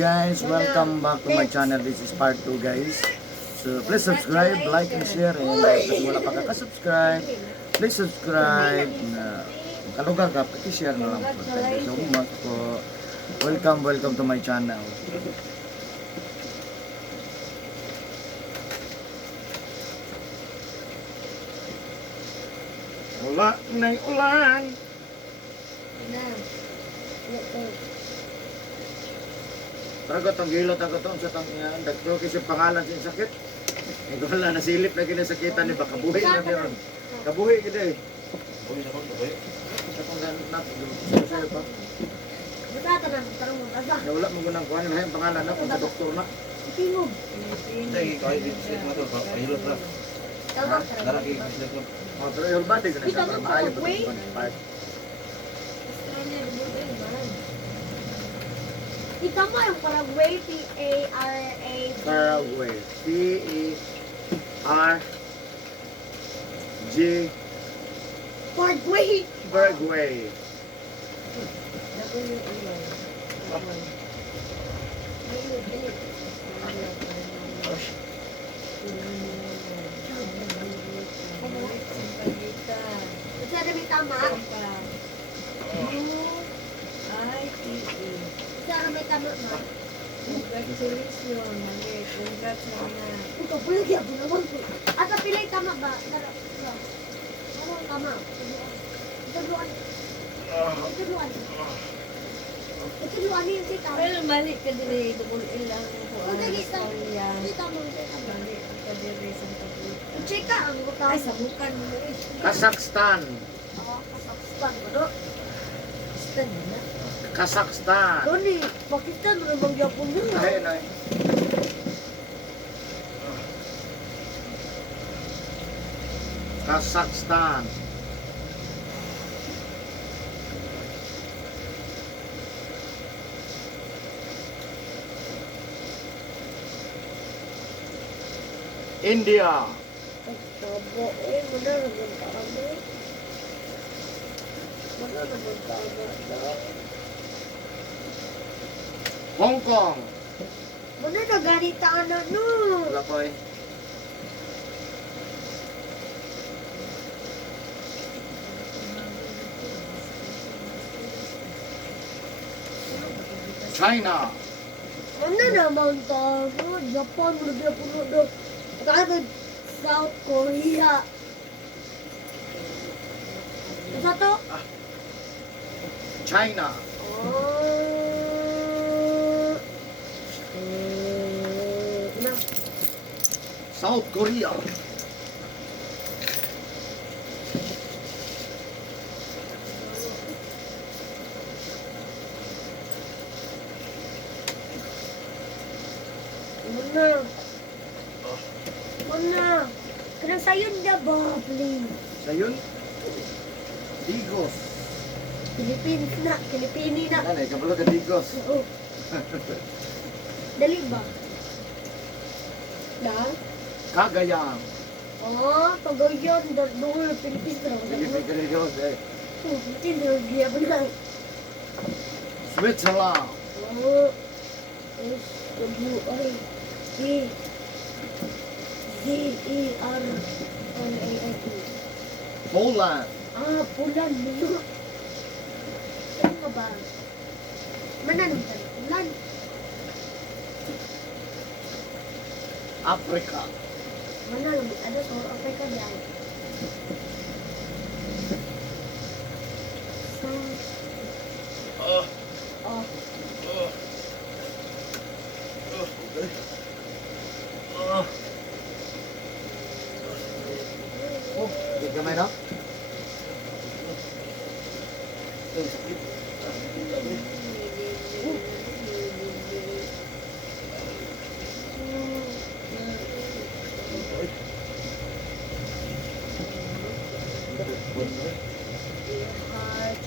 guys, welcome back to my channel. This is part 2 guys. So please subscribe, like and share, and kung wala pa ka-subscribe, please subscribe. Kalugar ka, i-share na lang po. Thank you so much po. Welcome to my channel. Wala na ulan. Tragot ang gilo, tragot ang sa tangiyan. Dagto kasi pangalan sa sakit. Ito wala, nasilip na kinasakitan ni ba? Kabuhi na yun. Kabuhi kita eh. Kabuhi na ko, kabuhi. Sa kong ganap, sa'yo pa. Bata na, parang mga Wala mong gunang kuhan na yung pangalan na kung sa doktor na. tingog. Hindi, kahit i-set mo ito, kahilot na. Daraki, i-set mo. Pero yung batik na siya, para maayo pa ito. Ikaw mo yung Paraguay, P-A-R-A. Paraguay. P-E-R-G. Paraguay. Paraguay. Basta na may tama. Basta na may tama na. Ito pala kaya po naman po. At pilay tama ba? Ano ang tama? Ituluan. Ituluan. Ituluan yung kita. Pero mali ka din double L lang ko Kung ang nagita mo, istorya. kita mo. Mali ka din sa tabi. Check ka ang buka. Ay, sa bukan mo eh. Kazakhstan. Oo, Kazakhstan. Ano? Stand na. Kazakhstan. Doon eh, Pakistan mo namang Japon yun. Ay, ay. Kazakhstan. India. Sabo eh, mana naman tama. Mana naman tama daw. Hong Kong. Mana na ganita anak no? Wala ko eh. China. Mana naman tama? Japan mo na puno do. Kaya South Korea. Isa to? China. Na. South Korea. Mana? Mana? Kanang sayon na ba, please? Sayun. Digos. Philippines na, Pilipini na. Ano eh, kabalo ka Digos. Oo. Dali ba? Da? Cagayan. Oh, Cagayan, doon Philippines na. Pilipin ka Digos eh. Philippines na, giya ba na? Switzerland. Oh, S-W-I-E Z-E-R-L-A-N-D. Poland. Ah, Poland, no? Saan ka ba? Mananong ka? Poland? Africa. Mananong, ano to? Okay ka dyan. Oh. Oh, di kamay no? Heart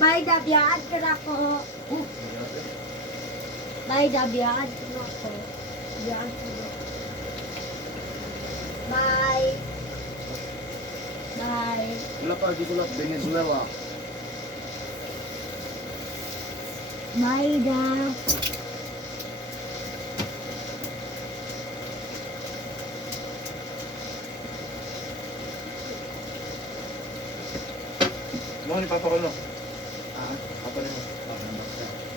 Bay dabiyaan ka na ko. Bay dabiyaan ka na ko. Dabiyaan ka na. Bye. Bye. Wala pa, di sulat Venezuela. Bye da. Mo ni Papa ko no. Ah, Papa ni mo.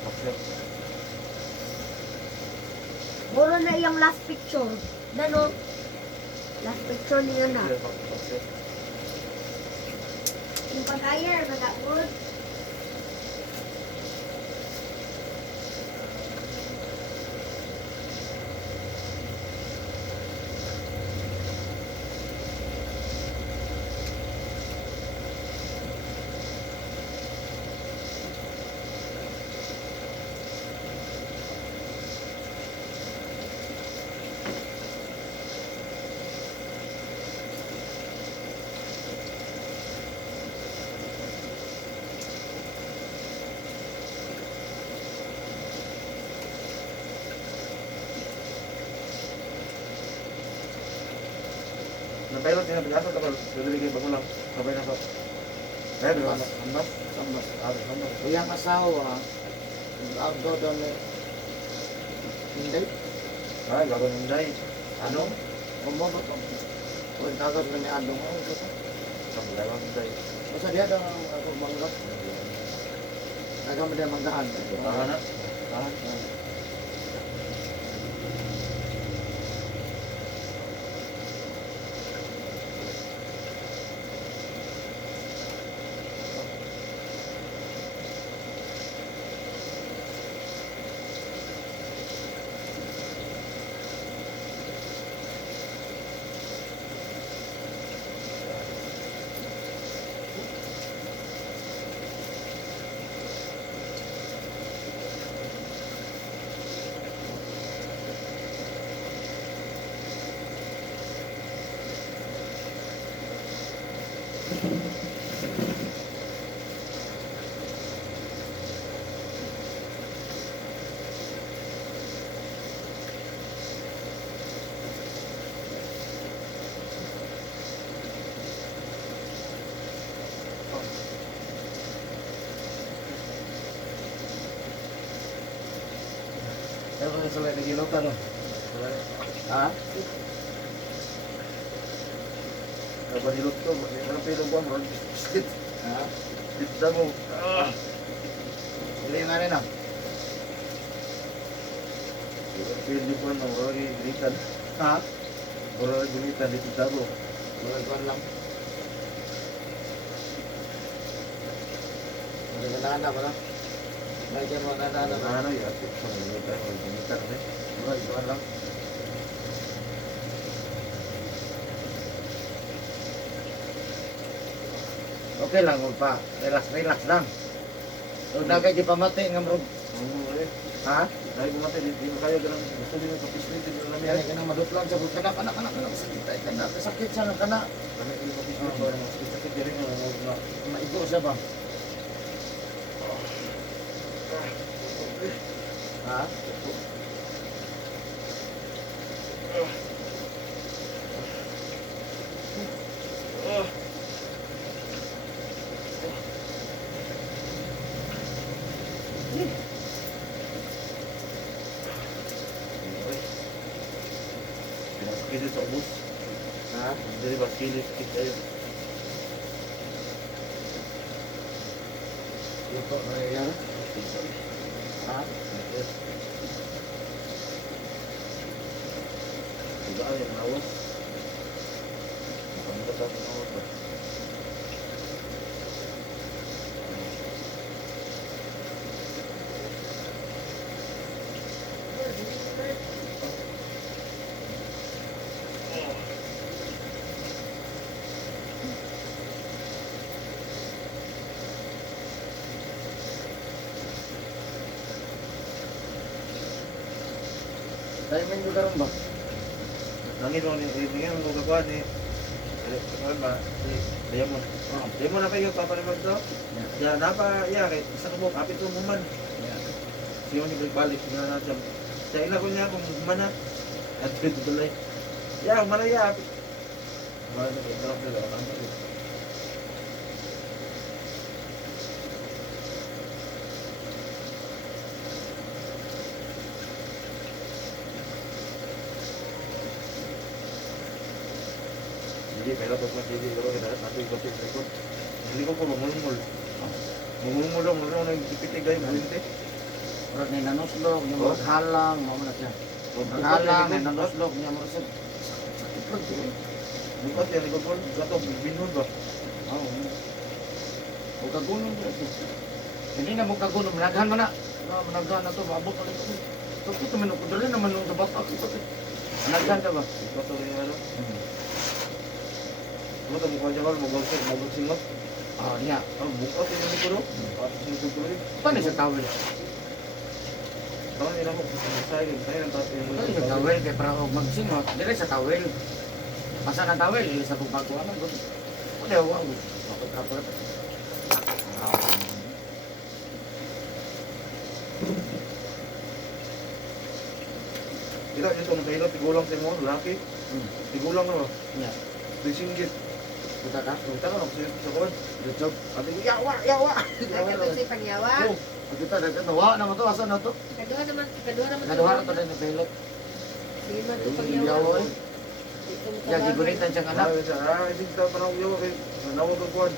Boxer. Muro na yung last picture. Dano? Last picture niya na. Boxer. Yung pag-ayer, nag-good. Napaylo din na ato tapos dili kay bago lang. Sabay na to. Kaya di ba ambas? sambas. Ambas. Kuyang asawa, outdoor doon eh. Hindi. Ay, bago ninday. Ano? Umobo to. Kung tagas na ni Adong, ano ito? Sabay lang ninday. Basta diya daw ako mangga. Nagama diya manggahan. Tahan na. Tahan. Pero kung sila nagilutan, no? Ha? Nabahilot ko, ang pilo ko mo. Sit. Ha? Sit mo. Hindi nga rin ah. Pili ko na wala kay ginitan. Ha? Wala kay ginitan dito dabo. Buwan lang. Magagandaan ba na? May kayo mga gandaan ba? Ano ya? Ginitan, ginitan eh. Buwan lang. Okay lang, pa. Relax lang. Kung dagay di pamati nga bro. Ha? Dahil bumati, di mo kaya ganun. Gusto din yung kapislit, hindi mo Kaya namin. ka na madutlang sa bro. Kana. Sakit siya na kana. Kami yung kapislit, parang sakit din rin na. Maigo siya ba? Ha? Pinasakit din sa ubos. Ha? Hindi ba sakit kayo? Luto na yan. Ha? Diba yung nawas? Pagkat sa nawas ba? Tayo may lugar ba? Nangin mo ni kakuha ni Ano ba? Diamond. Diamond na kayo, papa naman to. Ya, napa, ya, kay isa ka mo, apit ko muman. Siya ni balik na natin. Sa ila ko niya kung mana. At dito tuloy. Ya, mana ya, apit. Mana na kayo, drop na lang. Jadi, pera to mas jadi kalau kita nanti ikut. Jadi ko po mangulmul. Mangulmul lang, mangulmul lang ipitigay mo hindi. Pero ni nanuslog, yung mga halang, mga na siya. Halang, nanuslog niya mo siya. Sakit lang siya. Bukat yan, ikot po, gato, binun ba? Oo. O kagunom ba ito? Hindi na mo kagunom, naghan mo na. Naghan na to, maabot na ito. Tapos ito, minukudali naman nung sa bata. Naghan ka ba? Ikot to rin ano. Ano ito mukha dyan, mag-singot. Ah, niya. Bukat yan yung ikuro. Tapos yung tutuloy. Paano siya tawel? Tama nila mo, saya ng tatay yung Paano siya tawel? Kaya para ako magsingot, dire sa tawel. Masa na tawel, sa pagbaguan ng gusto. Wala, wala. Kapag-kapag. Kita nyo itong kahilot, tigulang sa mo, laki. Tigulang na ba? Niya. Singgit. Kita ka? Kita ka, sa kuwan. YouTube. Ate ko, yawa, yawa! Nagkatong si Pangyawa. Oh, Kita na nawa naman to, asa na to? Kaduha naman. Kaduha na to rin ng pilot. Sige man, Yung Pangyawa. yawa eh. Yan, gigunitan siyang anak. hindi kita panawag yawa kay nanawag ang kuwan.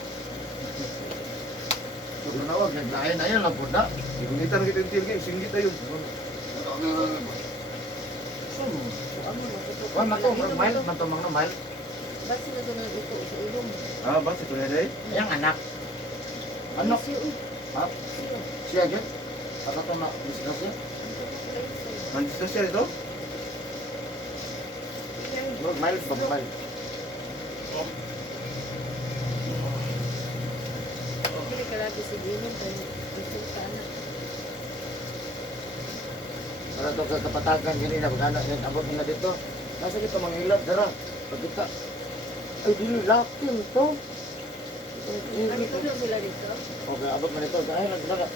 Nanawag, naglayan na yun lang po na. Gunitan kita yung tilgi, singgit na yun. Wala man to, mile, man to mga mile. Ba't sila doon ito sa ilong? Ah, ba, si Tunya Day? Yang anak. Anak. Siyo. Ha? Siya dyan? Ano to na, discuss yan? Manchester siya ito? Mile, bang mile. Hindi ka lagi si Gino. Gusto ka na. Para to sa kapatagan, gini na, pag anak yan, abot na dito. Nasa dito, manghilap, dara. Pagkita. Ay, dili, laki ito. Nagtulog sila dito. Okay, abot mo nito. Ay, nagdala.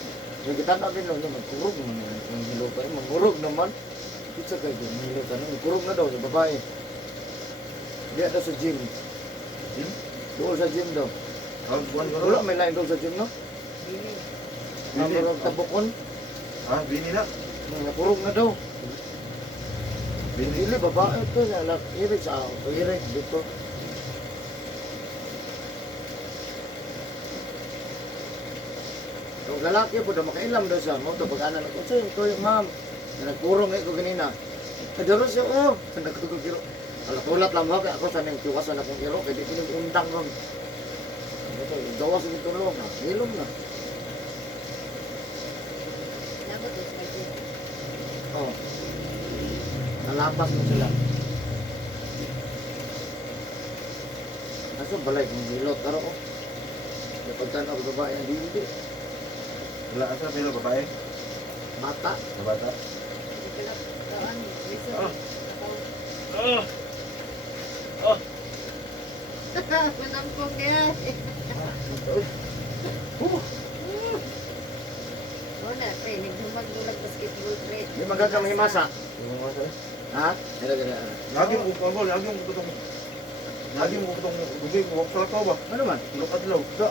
Yung kita na din, magkurog naman. Yung hilo pa rin, magkurog naman. Pizza kayo, hilo ka na. Magkurog na daw sa babae. Di daw sa gym. Gym? Doon sa gym daw. Ah, buwan ko Wala, na. may lain daw sa gym, no? Bini. Namurog tabukon. Ah, bini na. Nakurog na daw. Bini. Dili, babae ito. Irig sa ako. Irig dito. Yung lalaki po daw makailam daw siya. Mo, pag anak ko, siya, ito yung ma'am. Nagpurong ko ganina. Kadaro siya, oh. Nagkukukiro. Tulat lang mo, kaya ako sa nang tiwasan na kong iro. Kaya di pinag-undang ron. Gawas yung tulong na. Hilom na. Dapat ito sa Gino. Oh. Nalapas mo sila. Kaso balay kung hilot. Taro ko. Kapag tanaw ang babae ang hindi. Wala asa, pero babae. Bata. Sa bata. Hindi ka lang. Taan. Listen. Ah! Manampong niya. Wala, pre. Nagdumag-dulag basketball, pre. Hindi magagamay masa. Yung mga sa- Ha? Gila gila. Lagi mo kung ano, lagi mo kutong. Lagi mo kutong dugay mo sa lakaw ba? Ano man? Adlaw. Sa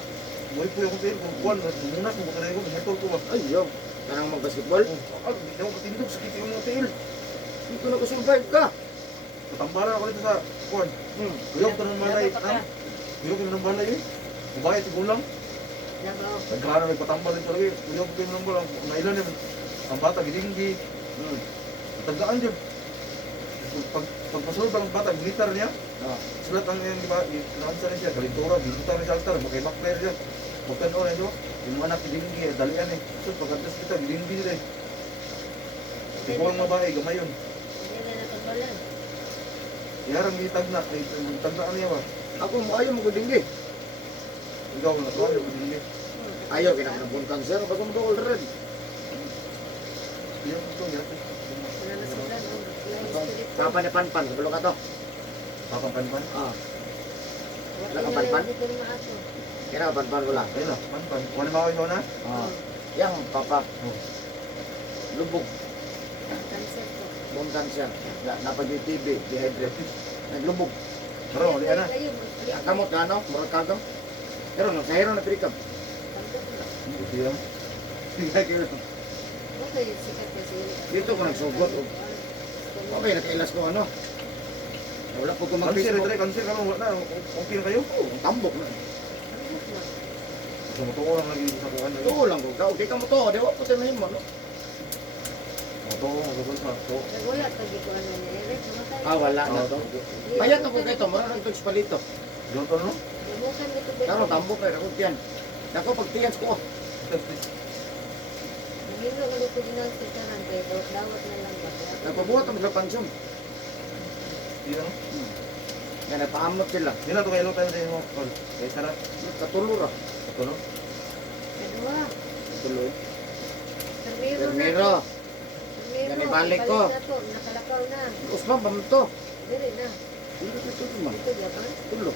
mo ipo yung kutin kung kuan munas mo kanay ko motor ko ba. Ay, yo. Kanang mag-basketball. Ah, di ako katindog sakit yung mga tail. Dito na ko survive ka. Tambara ako dito sa kuan. Kuyog ko ng malay. Kuyog ko ng malay eh. Kubayat si gulang. Labaw. Nagkano nagpatambal dito lagi. Kuyog ko ng gulang. Nailan yung ang bata gidinggi. Tagaan dyan. Pagpasulod ang bata, militar niya. Sulat ang yan, di ba? Naansa rin siya. Kalintura, bilitar rin siya altar. Makibakler siya. Magkano rin, di ba? Yung mga anak gidinggi, dalian eh. So, pagkantas kita, gidinggi nila eh. Ikaw ang babae, gamay yun. Hindi na natagbalan. Yarang itagna, tagna niya ba? Ako mo ayaw mo kudinggi. Ikaw na, ikaw yung gidinggi. Ayaw kinakabun cancer. Bago mo doon red. Iyan ko ito, yan. Wala na sila. Wala spirit. Papa ni Panpan. Kabalo ka to. Papapanpan. Ah. Wala ka panpan? Dito rin maato. Kaya panpan wala. Ayun o, pan. Wala mo ako na? Oh. Yang papa. Lubog. Cancer ko. Bone cancer. Napag TB, dehydrated. Naglubog. Bro, wala na. Ang kamot na ano, murag kago. Pero no, sa hero na pirikap. Buti yan. Okay, sikat kasi. Dito ko nagsugot. Okay, nakailas ko ano. Wala po ko Cancer, mag-Facebook. ito cancer ka wala na. Okay na kayo? Ang tambok na. Sumutuko lang lagi sa kuhan. Tuo lang ko. Okay ka mo to. Di ba po tayo mahimo, no? Sumutuko, magagol pa. So, Wala tagi ko ano ni Eric, mamatay. Ah, wala na to. Mayat ako kay to. Marang ito palito. yun to no? Namukan dito ba? Karo tambok kay ako tiyan. Dako pag tiyan ko. Nagino ko dito ginang tikanan pero dawat na lang ba? Nagpabuhat ang sa pansyon. Yun no? Nga napaamot sila. Yun na ito kayo tayo sa mo. Kaya sarap. Katulura. Ito no? Kadua. Tuloy. Permiro na. Permiro. Permiro. Yan, ibalik ko. Na to, nakalakaw na. Usman pa mo to. Dili na. Dito ito man. Dito gyapon. Tulo.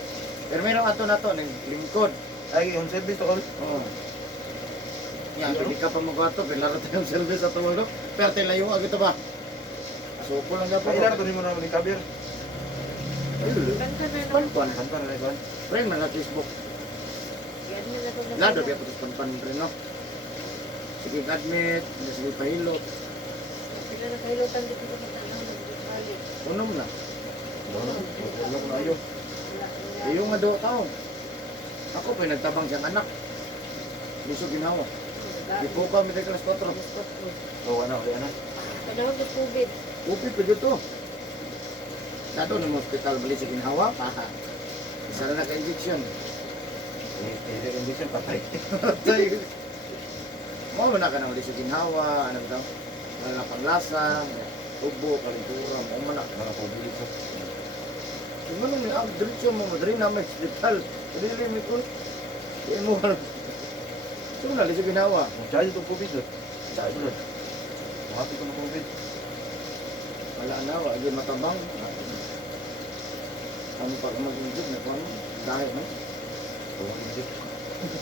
Permiro ato na to. Ng lingkod. Ay, yung service to all. Oo. Yan, hindi ka pa magato. Pilaro tayong service ato mo. Pero tilayo agad ito ba? Suko lang dapat. Ay, ilan ito ni mo naman ni Kabir. Kanta na no. Panpan. Kanta na ito. Friend man na Facebook. Yan na lang ko. Lado biya putos panpan rin no. Sige admit. Sige pahilot. Sila na kahilutan dito sa tanaw na dito balik. Unom na. Wala ko na ayo. Wala. Iyo nga do tao. Ako pa nagtabang siyang anak. Gusto ginawa. Di po pa may kelas 4. Oo, ano, kaya na. Panahon ng COVID. Upi pa dito. Dado ng hospital bali sa ginhawa. Isa na naka-injection. Kaya hindi siya patay. Tay. Mo na ka na bali sa ginhawa. Ano daw? Wala pang lasa. Ubo, kalintura. Mo man na. Mga pabilis sa. Kung ano may diretso mo, madali na may hospital. Dili may ko. Di mo. So na sa ginawa. Magsayo itong COVID doon. Sa ito doon. Mahapit ko ng COVID. Wala na, wala din matabang. Ano pa mag-injok na kung dahil no? Kung hindi.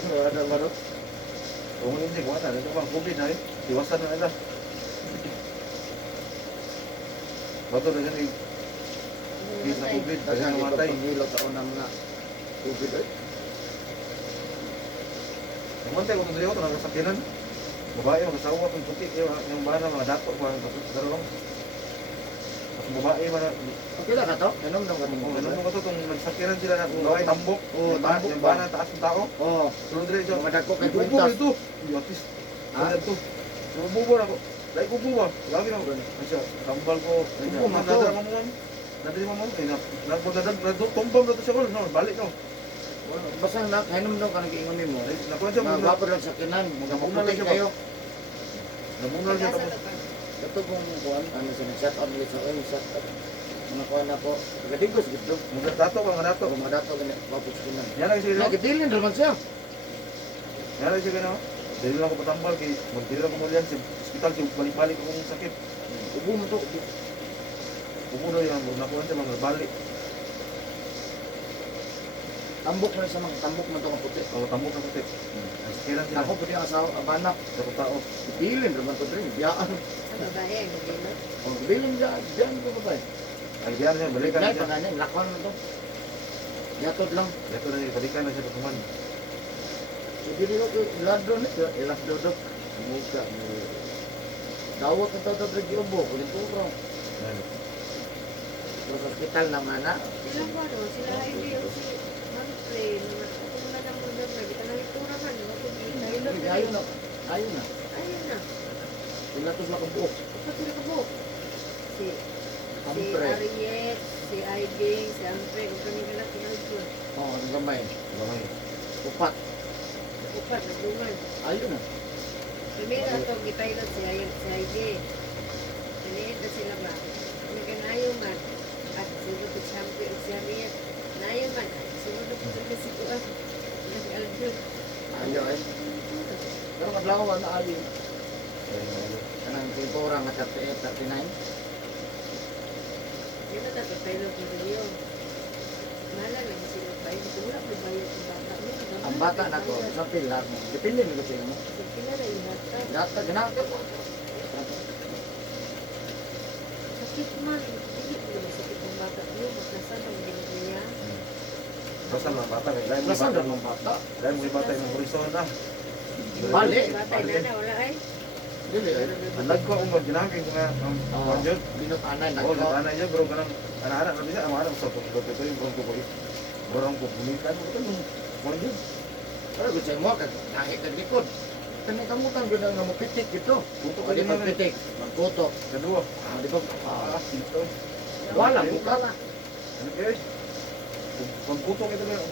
Wala na maro. Kung hindi, wala na. Ito bang COVID na eh. Iwasan na nila. Bato na yan eh. Case na COVID. Kasi Kasi ang namatay. ipagpangilot ako ng mga COVID ay. Namatay ko itong ito. Nagasakinan. Babae, magasawa itong puti. Yung bana, mga dato. Parang dalawang. At babae, mga Okay lang ka to? Ganun lang ganun. kung ano mo ito, kung nagsakiran sila na gaway tambok. Oo, tambok Yung ba? bana, taas ng tao. Oo. Sunod rin siya. Mga dagko kay Bubo kwintas. ito. Yatis. Ha? Ano ito? Bubo na ako. Dahil bubo ba? Lagi na ako. Ano siya? Tambal ko. Bubo, mato. Nadala mo mo. Nadali mo mo. Tumbang na ito siya. No, balik no. Basta na, kainom daw ka nag-iingon mo. Nakuha siya. Mga gwapo lang sa kinan. Mga Namunal maputi siya ba? kayo. Namunal siya tapos. Ito kung kuhan, ano siya, nag-shut out ulit sa oil, shut out. Mga kuhan na po. Taga-digos gito. Mga dato ka, mga dato. Ako mga dato, ganit, gwapo sa kinan. Yan lang siya. Nagidilin naman siya. Yan lang siya gano'n. Dahil lang ako patambal. Magtira ko muli yan sa hospital. Balik-balik akong sakit. Ubo mo to. Bubo na yan. Nakuha siya mga balik. Tambok na sa mga tambok na ito ang puti. O tambok na puti. Nagsakiran sila. Ako puti ang asawa, abanak. Sa tao. Ibilin naman to rin, biyaan. Sa babae ang gino. O, ibilin dyan, dyan ko ba ba? Ay, diyan siya. Balikan na Kaya siya. pa ganyan, lakwan na to. Yatod lang. Ito na siya. Balikan na siya patuman. Ibili ko ko, ilado na siya, ilado do. Muka, dawat na to rin giubo, kulinturo. Terus hospital naman na. Sila ko ano, sila hindi yung si Manfred. Kung na lang mo doon, hindi ka nahitura man. Nahilot na Ayun na, ayun na. Ayun na. Ilatos na kong buok. Kapag sila ka buhok. Si Ampre. Ariet, si Aibing, si Ampre, kung kami ka lang kinalagyan. Oo, ang gamay. Lamay. Upat. Upat, nagluman. Ayun na. Primero ito, gipilot si Aibing. Piliit na sila ba? Kung kanayo man, at sunod si Ampre o si Ariet, nayo man, sunod na po si Kuan. Nag-alagyan. Ayaw eh. Pero kadlaw na ayun. Ayun. Kanang pintura nga 38, 39. Yun na tapos pilot ng video. Mahala lang sila pa Ito wala ko bayad sa bata. Ang bata na ko, sa pilar mo. Dipili mo kasi mo. Kila na yung bata. Gata, ginagawa mo. Sakit man. Hindi ko na sakit ng bata niyo. Magkasan ang ginagawa niya. Basta mga bata, dahil mo Nasaan bata. na ng bata? Dahil mo bata yung horizon na. Bali. Bata na wala ay. Dili. Ang nagko ang ginamit ko nga, Oh, ang jud. binot anay na Oo, ko. anak niya, bro, kanang anak-anak na bisa, ang anak sa pagkakot ito yung bro ko. Borong ko, bumikan mo, ito yung wanjud. Pero gusto mo ka nakit ka likod. Kani kamutan gyud nga mo pitik gito. Buto ka Pwede din naman. magpitik, magputo. Kedua. Ah, di ba? Ah, Dito. wala buka na. Ano kaya? Kung puto ka ito na,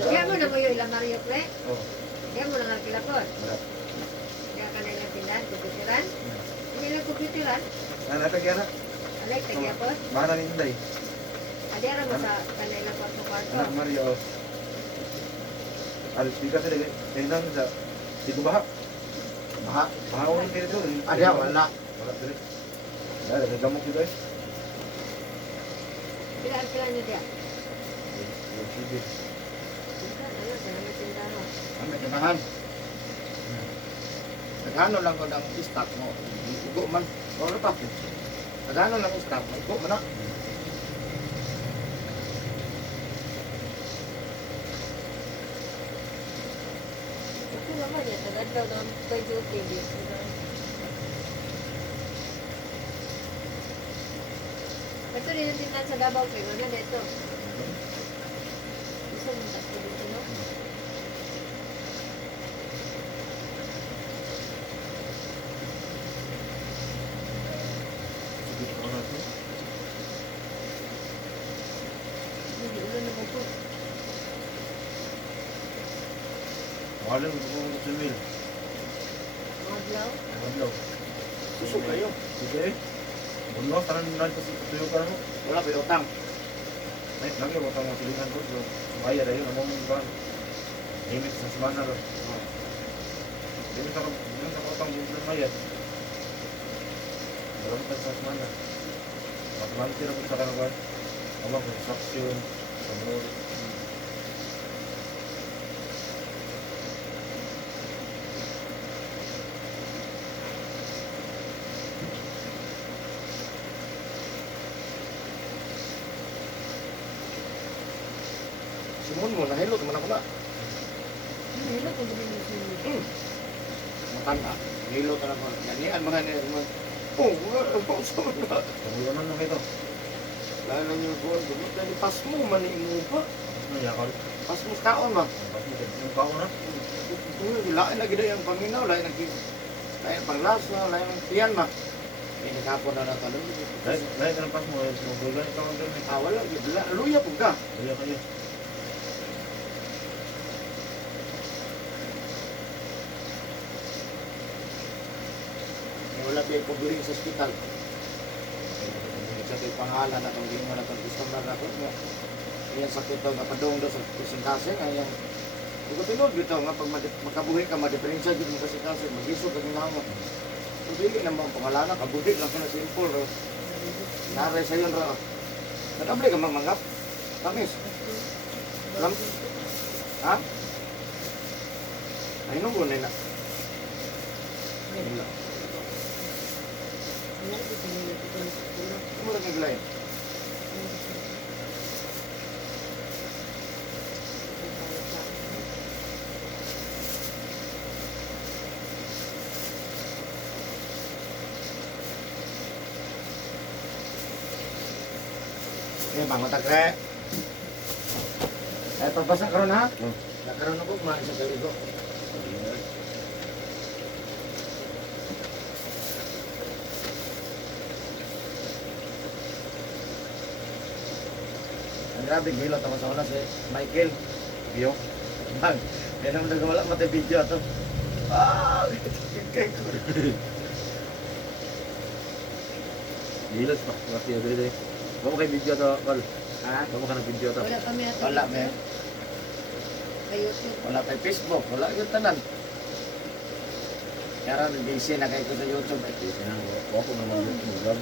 Kaya mo na mo yung ilang Mario Ple. Oh, Kaya mo na nga kilapot. wala. Kaya ka na ilang tindahan, kupitiran. Hindi lang kupitiran. Ano kaya na? Alay, tagyapot. Mana ni Inday? Adi ara mo sa kanila kwarto-kwarto. Anak Mario. Alis bika sa dili. Tingnan sa Sigo Baha. Maha. Mahawin kayo ito. Ada wala. Wala dili. Dahil naggamok dito eh. Pilaan nyo diya. Sige. Ano, sa namin tindahan. Ang tinahan. Nagano lang ko ng stock mo. Igo man. Wala pa. Nagano lang ang stock mo. Igo man na. Ito naman yan. Tagadlaw doon kay duty. Ito rin yung tindahan sa Davao. Kaya nga dito. Gusto mo takto dito, no? Sige, ako na ito. Hindi ulo na mo po. Wala ko kung gusto mil. Mga blaw. Wala. Susok kayo. Sige eh. Buno, tanan na ito tuyo ka na mo. Wala pa utang. Ay, lagi ko tayong silingan ko. So, bayar ayun, among ba? Limit sa semana ro. Limit ako utang din sa bayar. Dalam sa semana. Pagmanti na ko sa kanawan. Amang construction, samur. Simon mo, nahilo naman ako na. Hello, kung hindi mo sinunod. Matanda. Nahilo ka na ko. Ganian mga niya. Oh, wala. Saan na? Kamuyaman na kayo. Lalo niyo po. Gumit na ni Pasmo. Manimu pa. Ano yakal? Pasmo kaon ba? Yung kao na? Lain lagi na yung paminaw. Lain ang panglasa. Lain ang tiyan ba? Ini kapon na natalong. Lain ka ng pas mo. Sumubulan ikaw ang ganun. Ah, wala. Luya po ka. Kaya kayo. Wala pa yung pagbuling sa ospital. Sa ito'y pangalan na itong gingo na itong customer na ito. Iyan sakit ito nga padong doon sa kusing-kasing. Ayan. Ito tinod dito nga pag makabuhi ka, madiferensya dito mo kasing-kasing. Mag-iso ka ginamot. Pagbuhi na mga pangalan na, kabuhi lang ko na simple. Naray sa yun ra. Nakabli ka magmangap. Tamis. Lam. Ha? Ay, nung gunay na. Wala ko sinunod. Ano lang naglayan? Eh, bangon tak kre. Eh, pagbasa karon ha? Nakaroon ako, kumain sa galigo. Ang grabe, gilot ako sa una si Michael. Biyo. Bang, yan naman nagawala, matay video ito. Ah, kay ko. Gilas pa. Kasi yung dili. Bawa kay video to, Val. Ha? Bawa ka ng video to. Wala kami natin. Wala, mer. Kayo. Wala kay Facebook, wala yung tanan. Kaya nag-busy na kayo ko sa YouTube. Bawa ko naman yung vlog.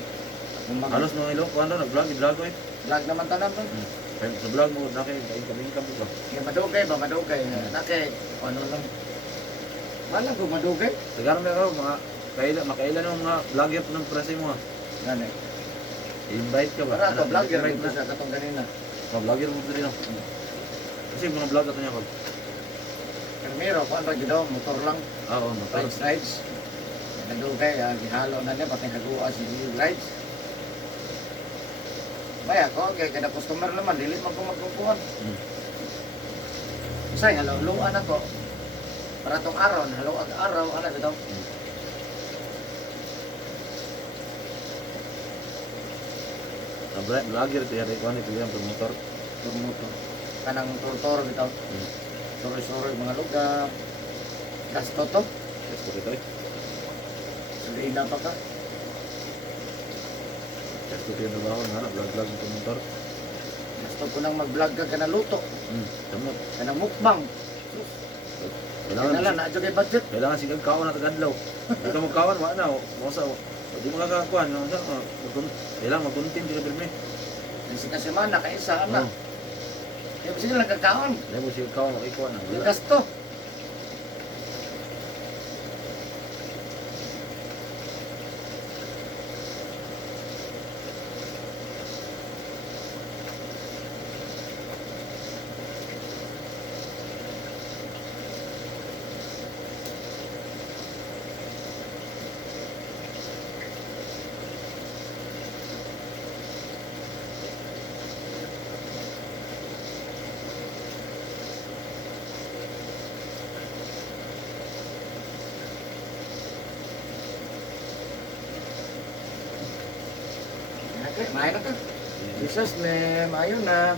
Yung mga Halos nung ilo, kung ano, nag-vlog, i-vlog ko eh. vlog naman tanan mo. Kaya sa vlog mo, naka-income ko. Yung madugay ba, madugay. Nakay, ano lang. Malang ko madugay. Tagaran na ako, makailan ng mga vlogger po ng presi mo. Gani. I-invite ka ba? Para to, vlogger Invite rin ko siya katong ganina. Vlogger mo rin ako. Kasi mga vlog ato niya ako. Primero, kung ano ginawa, motor lang. Oo, motor. Rides. Nadugay, gihalo na niya, pati nagawa si rides. Baya ko, kaya kada customer naman, dili man ko magkukuhan. Say, halo-haloan ako. Para tong araw, halo at araw, ano ito? Vlogger, kaya rin ko ano, ito yan, promotor. Turmoto. Kanang tur-tur bitaw. Suri-suri mga lugar. Gasto to. Gusto ko ito eh. Salina pa ka. Gusto ko yung trabaho na, vlog-vlog ng promotor. Gusto ko nang mag-vlog ka ka na luto. Tamot. Ka na mukbang. Kailangan na kay budget. Kailangan sigag kaon at tagadlaw. Hindi ka magkawan, wala na. Masa, hindi mo kakakuan. Kailangan mag-content ka pirme. Kasi ka semana, kaisa na. Oo. Kaya sige lang kakaon. Hindi mo sigag kaon, makikuan na. Yung Wala. gasto. Okay, main na ka. Jesus name, ayun na.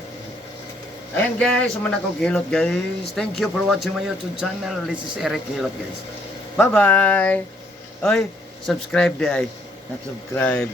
Ayan guys, suman ako Hilot guys. Thank you for watching my YouTube channel. This is Eric Hilot guys. Bye bye. Oy, subscribe di ay. Not subscribe.